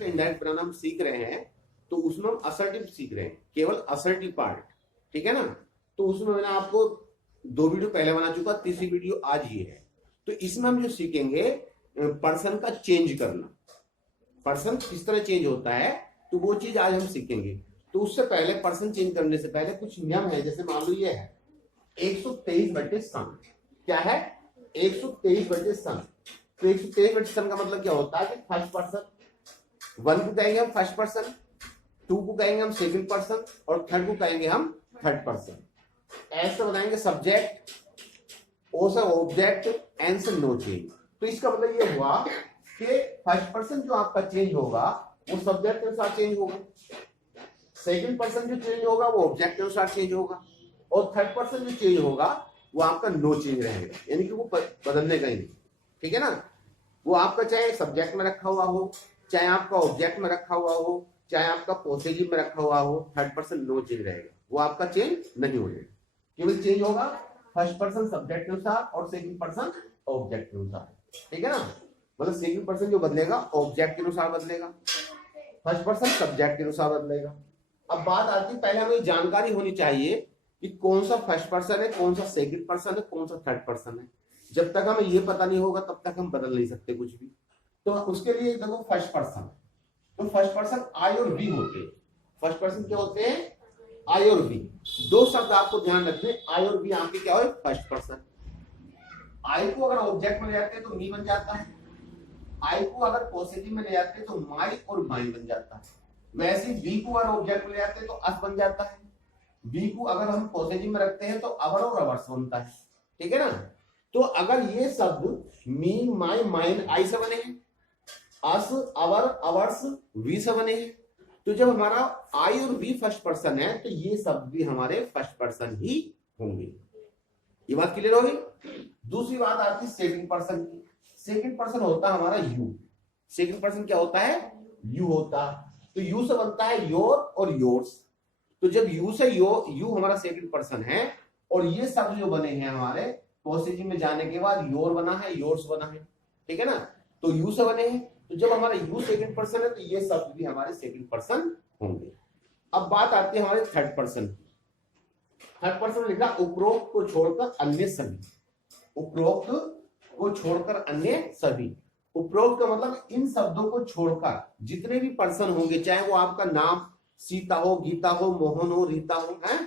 से इनडायरेक्ट बनाना हम सीख रहे हैं, तो उसमें हम असर्टिव सीख रहे हैं, केवल असर्टिव पार्ट, ठीक है ना। तो उसमें मैंने आपको 2 वीडियो पहले बना चुका, तीसरी वीडियो आज ये है। तो इसमें हम जो सीखेंगे पर्सन का चेंज करना, पर्सन किस तरह चेंज होता है, तो वो चीज आज हम सीखेंगे। तो उससे पहले पर्सन चेंज करने से पहले कुछ नियम है, जैसे मान लो ये है 123/100, क्या है 123/100। तो 123/100 का मतलब क्या होता है कि फर्स्ट पर्सन, 1 को कहेंगे हम फर्स्ट पर्सन, 2 को कहेंगे हम सेकंड पर्सन, और 3rd को कहेंगे हम थर्ड पर्सन। ऐसा बताएंगे सब्जेक्ट, ओ से ऑब्जेक्ट, एन से नो चेंज। तो इसका मतलब ये हुआ कि फर्स्ट पर्सन जो आपका चेंज होगा वो सब्जेक्ट के अनुसार चेंज होगा, सेकंड पर्सन जो चेंज होगा वो ऑब्जेक्ट के अनुसार चेंज होगा, और थर्ड पर्सन जो चेंज होगा वो आपका नो चेंज रहेगा, यानी कि वो बदलने का ही नहीं, ठीक है ना। वो आपका चाहे सब्जेक्ट में रखा हुआ हो, चाहे आपका ऑब्जेक्ट में रखा हुआ हो, चाहे आपका पोसेसिव में रखा हुआ हो, थर्ड पर्सन नो चेंज रहेगा, वो आपका चेंज नहीं होगा। केवल चेंज होगा फर्स्ट पर्सन सब्जेक्ट के अनुसार और सेकंड पर्सन ऑब्जेक्ट के अनुसार, ठीक है ना। मतलब सेकंड पर्सन जो बदलेगा ऑब्जेक्ट के अनुसार बदलेगा, फर्स्ट पर्सन सब्जेक्ट के अनुसार बदलेगा। अब बात आती है, पहले हमें जानकारी होनी चाहिए कि कौन सा फर्स्ट पर्सन है, कौन सा सेकंड पर्सन है, कौन सा थर्ड पर्सन है। जब तक हमें ये पता नहीं होगा तब तक हम बदल नहीं सकते कुछ भी। तो उसके लिए देखो फर्स्ट पर्सन, तो फर्स्ट पर्सन आई और वी होते हैं। फर्स्ट पर्सन क्या होते हैं, आई और वी। 2 शब्द आपको ध्यान रखने, आई और वी आपके क्या हो, फर्स्ट पर्सन। आई को अगर ऑब्जेक्ट में ले जाते हैं तो मी बन जाता है, आई को अगर पॉजिटिव में ले जाते हैं तो माई और माइन बन जाता है। वैसे वी को अगर ऑब्जेक्ट में ले जाते हैं तो अस बन जाता है, वी को अगर हम पॉजिटिव में रखते हैं तो अवर और अवर्स बनता है, ठीक है ना। तो अगर ये शब्द मी, माई, माइन आई से बने हैं, अस, अवर, अवर्स वी से बने हैं, तो जब हमारा आई और वी फर्स्ट पर्सन है तो ये शब्द भी हमारे फर्स्ट पर्सन ही होंगे। ये बात क्लियर हो गई। दूसरी बात आती है सेकंड पर्सन की। सेकंड पर्सन होता है हमारा यू। सेकंड पर्सन क्या होता है, यू होता है। तो यू से बनता है योर और योर्स। तो जब यू से यू हमारा सेकंड पर्सन है, और ये शब्द जो बने हैं हमारे पॉजिटिव में जाने के बाद योर बना है, योर्स बना है, ठीक है ना। तो यू से बने हैं, तो जब हमारा यू सेकंड पर्सन है तो ये शब्द भी हमारे सेकंड पर्सन होंगे। अब बात आती है हमारे थर्ड पर्सन की। थर्ड पर्सन लिखा उपरोक्त को छोड़कर अन्य सभी, उपरोक्त को छोड़कर अन्य सभी। उपरोक्त का मतलब इन शब्दों को छोड़कर जितने भी पर्सन होंगे, चाहे वो आपका नाम सीता हो, गीता हो, मोहन हो, रीता हो, है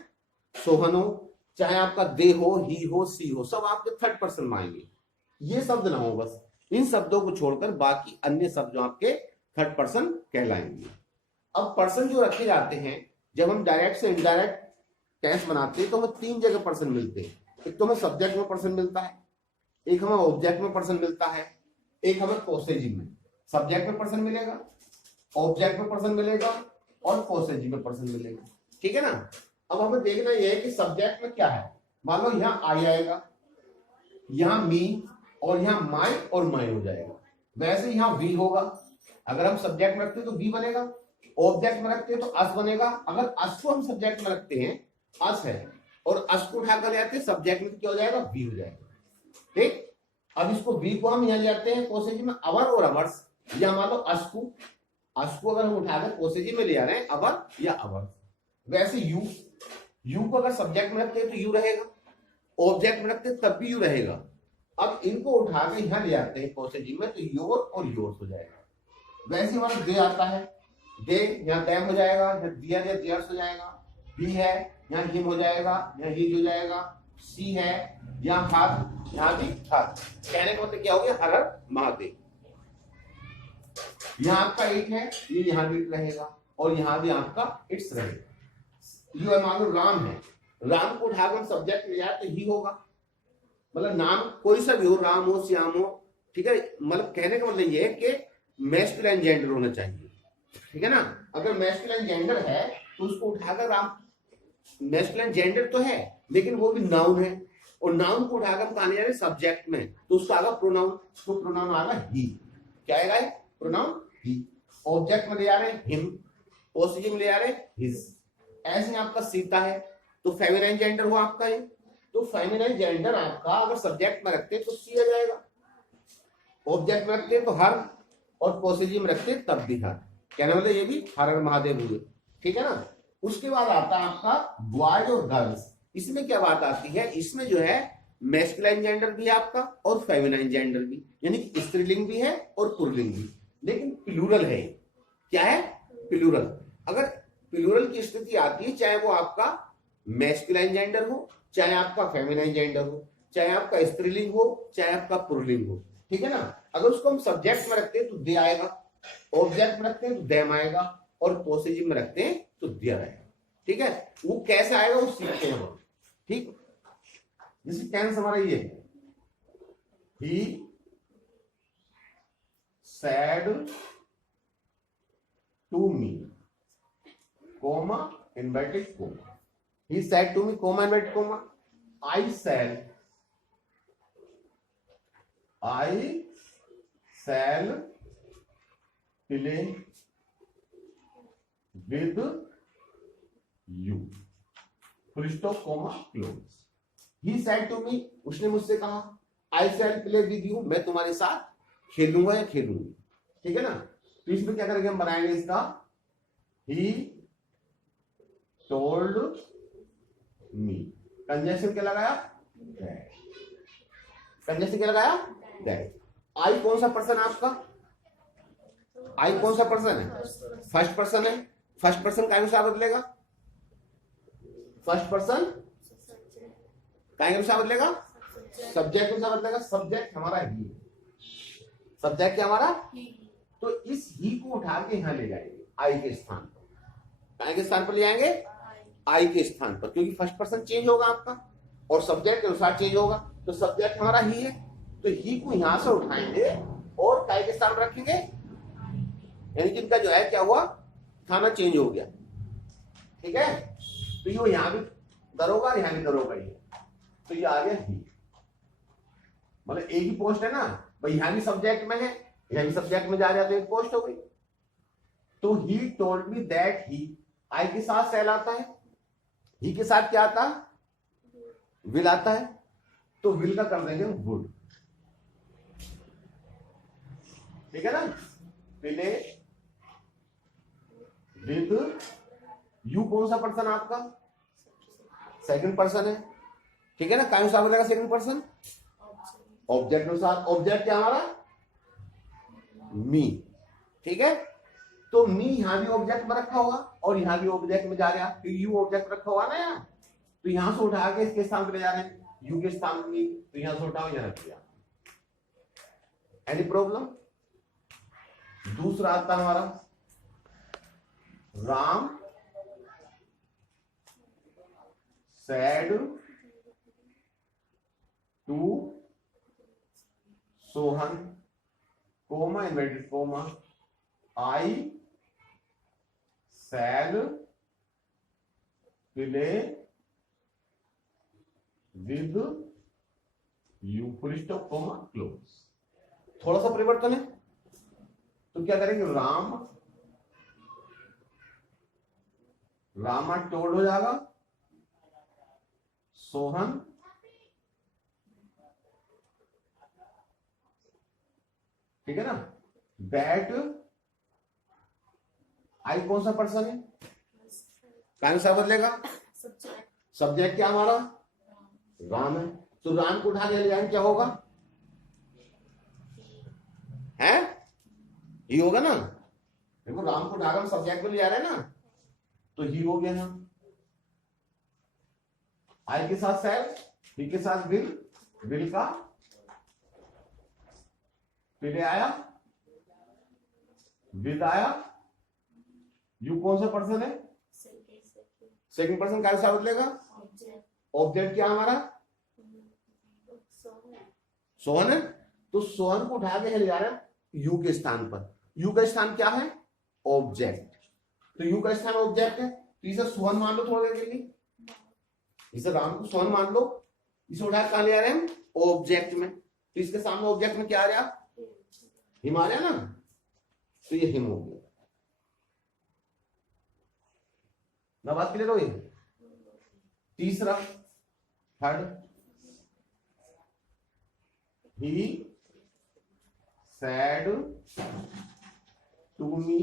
सोहन हो, चाहे आपका दे हो, ही हो, सी हो, सब आपके थर्ड पर्सन में आएंगे। ये शब्द ना हो, बस इन शब्दों को छोड़कर बाकी अन्य शब्द जो आपके थर्ड पर्सन कहलाएंगे। अब पर्सन जो रखे जाते हैं, जब हम डायरेक्ट से इनडायरेक्ट टेंस बनाते हैं तो हमें 3 जगह पर्सन मिलते हैं। एक तो हमें सब्जेक्ट में पर्सन मिलता है, एक हमें ऑब्जेक्ट में पर्सन मिलता है, एक हमें पॉसेसिव में। सब्जेक्ट में पर्सन मिलेगा, ऑब्जेक्ट में पर्सन मिलेगा, और पॉसेसिव में पर्सन मिलेगा, ठीक है ना। अब हमें देखना यह है कि सब्जेक्ट में क्या है। मान लो यहाँ आई आएगा, यहाँ मी, और यहाँ माई और माइन हो जाएगा। वैसे यहाँ वी होगा, अगर हम सब्जेक्ट में रखते हैं तो वी बनेगा, ऑब्जेक्ट में रखते हैं तो अस बनेगा। अगर अस को हम सब्जेक्ट में रखते हैं, अस है, और अस को उठाकर ले आते हैं सब्जेक्ट में, तो क्या हो जाएगा, वी हो जाएगा, ठीक। अब इसको वी को हम यहाँ ले आते हैं पॉसेसिव में, अवर और अवर्स। या मान लो अस को अगर हम उठाकर पॉसेसिव में ले आ रहे हैं, अवर या अवर्स। वैसे यू को अगर सब्जेक्ट में रखते हैं तो यू रहेगा, ऑब्जेक्ट में रखते हैं तब भी यू रहेगा। अब इनको उठा के यहाँ ले आते हैं पॉसेसिव में, तो योर और योर्स हो जाएगा। वैसे हमारा दे आता है, दे यहाँ दैम हो जाएगा, यहाँ दियर या दियर्स हो जाएगा। बी है, यहाँ हिम हो जाएगा, यहाँ हीज हो जाएगा। सी है, यहाँ हाथ, यहाँ भी हाथ। कहने का मतलब क्या हो गया, हर हर महादेव। यहाँ आपका इट है, ये यहाँ भी इट रहेगा, और यहाँ भी आपका इट्स रहेगा। ये मान लो राम है, राम को उठाकर हम सब्जेक्ट ले जाए तो ही होगा। मतलब नाम कोई सा भी हो, राम हो, श्याम हो, ठीक है। मतलब कहने का मतलब ये है कि मैस्कुलाइन जेंडर होना चाहिए, ठीक है ना। अगर मैस्कुलाइन जेंडर है तो उसको उठाकर राम, मैस्कुलाइन जेंडर तो है लेकिन वो भी नाउन है, और नाउन को उठाकर हम कहने जा रहे सब्जेक्ट में, तो उसका आगा प्रोनाउन, तो प्रोनाउन आगा ही। क्या आएगा, प्रोनाउन ही। ऑब्जेक्ट में ले जा रहे हैं हिम, पॉजिटिव में ले जा रहे हैं हिज। ऐसे आपका सीता है तो फेमिनाइन जेंडर हुआ आपका है, तो फेमिनाइन जेंडर आपका अगर सब्जेक्ट में रखते हैं तो सी आ जाएगा, ऑब्जेक्ट में रखते हैं तो हर, और पॉजिटिव में रखते हैं तब भी हर। कहने मतलब ये भी हर हर महादेव हुए, ठीक है ना। उसके बाद आता है आपका बॉयज और गर्ल्स। इसमें क्या बात आती है, इसमें जो है मैस्कुलाइन जेंडर भी है आपका और फेमिनाइन जेंडर भी, यानी कि स्त्रीलिंग भी है और पुल्लिंग भी, लेकिन प्लूरल है। क्या है? प्लूरल। अगर प्लूरल की स्थिति आती है, चाहे वो आपका मैस्कुलाइन जेंडर हो, चाहे आपका फेमिनाइन जेंडर हो, चाहे आपका स्त्रीलिंग हो, चाहे आपका पुल्लिंग हो, ठीक है ना। अगर उसको हम सब्जेक्ट में रखते हैं तो दे आएगा, ऑब्जेक्ट में रखते हैं तो देम आएगा, और पोसेसिव में रखते हैं तो देयर आएगा, ठीक है। वो कैसे आएगा वो सीखते हैं हम, ठीक। जैसे टेंस हमारा ये है, he said to me, comma inverted comma, he said to me comma inverted comma, I shall play with you, full stop comma close। he said to me, उसने मुझसे कहा, I shall play with you, मैं तुम्हारे साथ खेलूंगा या खेलूंगी, ठीक है ना। तो इसमें क्या करेंगे, हम बनाएंगे इसका he told मी, कंजक्शन क्या लगाया, कंजक्शन क्या लगाया, दैट। आई कौन सा पर्सन है आपका, आई कौन सा पर्सन है, फर्स्ट पर्सन है। फर्स्ट पर्सन का अनुसार बदलेगा, फर्स्ट पर्सन का अनुसार बदलेगा, सब्जेक्ट के अनुसार बदलेगा। सब्जेक्ट हमारा ही, सब्जेक्ट क्या हमारा, तो इस ही को उठा के यहां ले जाएंगे आई के स्थान पर, आई के स्थान पर ले आएंगे, आई के स्थान पर, क्योंकि फर्स्ट पर्सन चेंज होगा आपका और सब्जेक्ट के अनुसार चेंज होगा। तो सब्जेक्ट हमारा ही है, तो ही को यहां से उठाएंगे और काय के स्थान पर रखेंगे, यानी कि इनका जो है क्या हुआ, खाना चेंज हो गया, ठीक है। तो ये यहां भी दरोगा, यहां भी दरोगा, ये तो ये आ गया ही, मतलब एक ही पोस्ट है ना भाई, यहां भी सब्जेक्ट में है, यहां भी सब्जेक्ट में जा रहा तो एक पोस्ट हो गई। तो he told me that he, आई के साथ सेल आता है, ही के साथ क्या आता है, विल आता है, तो विल का कर देंगे वुड, ठीक है ना। प्ले विद यू, कौन सा पर्सन आपका, सेकंड पर्सन है, ठीक है ना। क्या अनुसार बोलेगा सेकंड पर्सन, ऑब्जेक्ट अनुसार। ऑब्जेक्ट क्या हमारा, मी, ठीक है। तो मी यहां भी ऑब्जेक्ट में रखा होगा और यहां भी ऑब्जेक्ट में जा रहा है, तो यू ऑब्जेक्ट रखा हुआ ना यहाँ, तो यहां से उठा के इसके स्थान पर ले जा रहे हैं, यू के स्थान पर मी, तो यहां से उठाओ, यहां रख दिया। Any problem. दूसरा आता हमारा Ram said to Sohan, comma inverted comma, I shall play with you, full stop comma close. थोड़ा सा परिवर्तन है, तो क्या करेंगे, रामा टोल्ड हो जाएगा, सोहन ठीक है ना, दैट आई कौन सा पर्सन है, क्या सा बदलेगा, सब्जेक्ट क्या हमारा, राम है, तो राम को उठा के ले जाएंगे, क्या होगा, है ही होगा ना। देखो राम को उठाकर हम सब्जेक्ट में ले जा रहे हैं ना, तो ही हो गया ना, आई के साथ सैल, ही के साथ विल, विल का फिर आया, विद आया, यू कौन सा पर्सन है, सेकंड पर्सन का हिसाब बदलेगा, ऑब्जेक्ट क्या हमारा, सोहन है, तो सोहन को उठा के ले जा रहे हैं यू के स्थान पर। यू का स्थान क्या है, ऑब्जेक्ट, तो यू का स्थान ऑब्जेक्ट है, तो इसे सोहन मान लो थोड़ी देर के लिए, इसे राम को सोहन मान लो, इसे उठा कहां ले आ रहे हैं हम, ऑब्जेक्ट में, तो इसके सामने ऑब्जेक्ट में क्या आ रहा, हिम आ रहा ना, तो ये हिम हो गया ना, बात क्लियर हो गई। तीसरा, third, he said to me,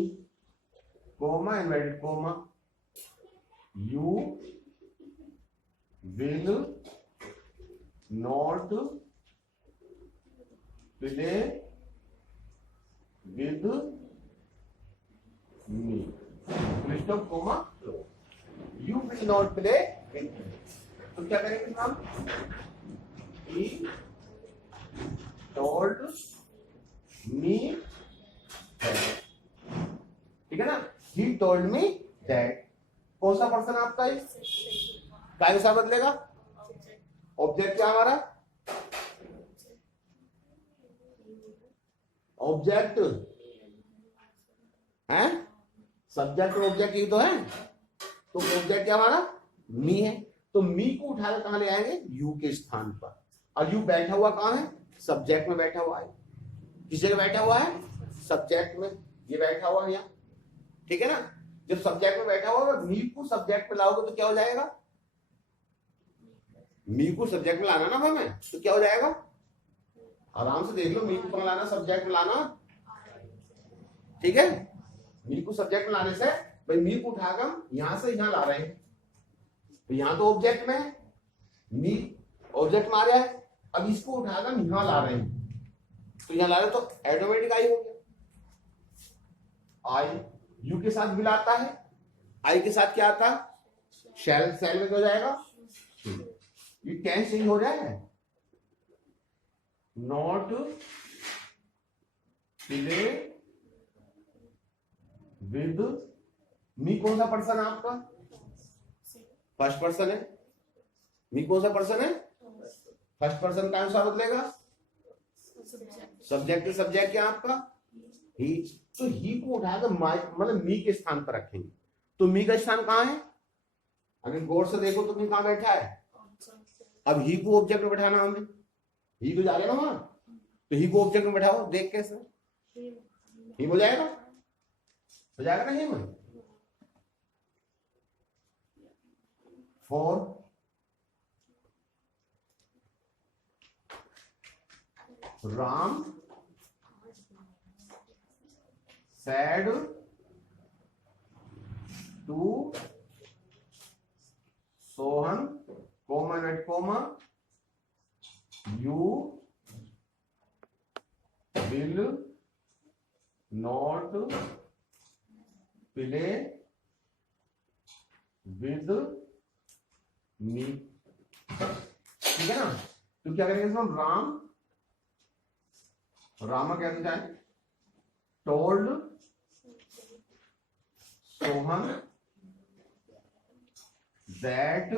comma inverted comma, you will not play with me. Full stop comma close. You will not play with me. तो क्या करेंगे हम? He told me that. ठीक है ना? He told me that. कौन सा person आपका है? काय सा बदलेगा? ऑब्जेक्ट क्या हमारा? ऑब्जेक्ट है, सब्जेक्ट और ऑब्जेक्ट ये तो है। तो ऑब्जेक्ट क्या हमारा? मी है। तो मी को उठाकर कहां ले आएंगे? यू के स्थान पर। और यू बैठा हुआ कहां है? सब्जेक्ट में बैठा हुआ है। किस जगह बैठा हुआ है? सब्जेक्ट में। ये बैठा हुआ है यहाँ, ठीक है ना? जब सब्जेक्ट में बैठा हुआ है, मी को सब्जेक्ट में लाओगे तो क्या हो जाएगा? मी को सब्जेक्ट में लाना ना हमें, तो क्या हो जाएगा? आराम से देख लो, मी को लाना, सब्जेक्ट में लाना, ठीक है? मी को सब्जेक्ट में लाने से भाई मी को उठाकर यहां से यहां ला रहे हैं, तो यहां तो ऑब्जेक्ट में है, मी ऑब्जेक्ट में आ रहा है। अब इसको उठाकर यहां ला रहे हैं, तो यहां ला रहे तो ऑटोमेटिक आई हो गया। आई यू के साथ मिलाता है, आई के साथ क्या आता है? शैल, सेल में क्या हो जाएगा? ये कैन चेंज हो रहा है। Not play with me. कौन सा पर्सन है आपका? फर्स्ट पर्सन है। मी कौन सा पर्सन है? फर्स्ट पर्सन का अनुसार बदलेगा? सब्जेक्ट सब्जेक्ट क्या आपका? ही। तो ही को उठाकर मतलब मी के स्थान पर रखेंगे। तो मी का स्थान कहां है? अगर गौर से देखो तो मी कहां बैठा है? अब ही को ऑब्जेक्ट में बैठाना हमें, ही तो जाएगा ना वहां, तो ही को ऑब्जेक्ट में बैठाओ। देख कैसे ही हो जाएगा? हो जाएगा ना? ही में for Ram said to Sohan, comma and comma, you will not play with me। ठीक है ना? तो क्या करेंगे इसमें? रामा कहते जाए told Sohan that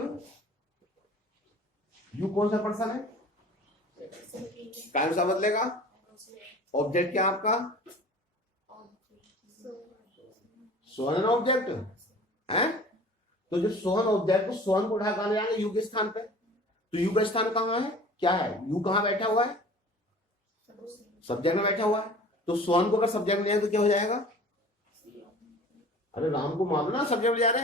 यू कौन सा पर्सन है? कौन सा बदलेगा? ऑब्जेक्ट क्या आपका? सोहन ऑब्जेक्ट है। तो जो सोहन ऑब्जेक्ट को सोहन को उठा कर ले आएंगे यू के स्थान पे। तो यू का स्थान कहां है? क्या है? यू कहां बैठा हुआ है? सब्जेक्ट में बैठा हुआ है। तो सोहन को अगर सब्जेक्ट में ले आए तो क्या हो जाएगा? अरे राम को मारना, सब्जेक्ट में जा रहे हैं।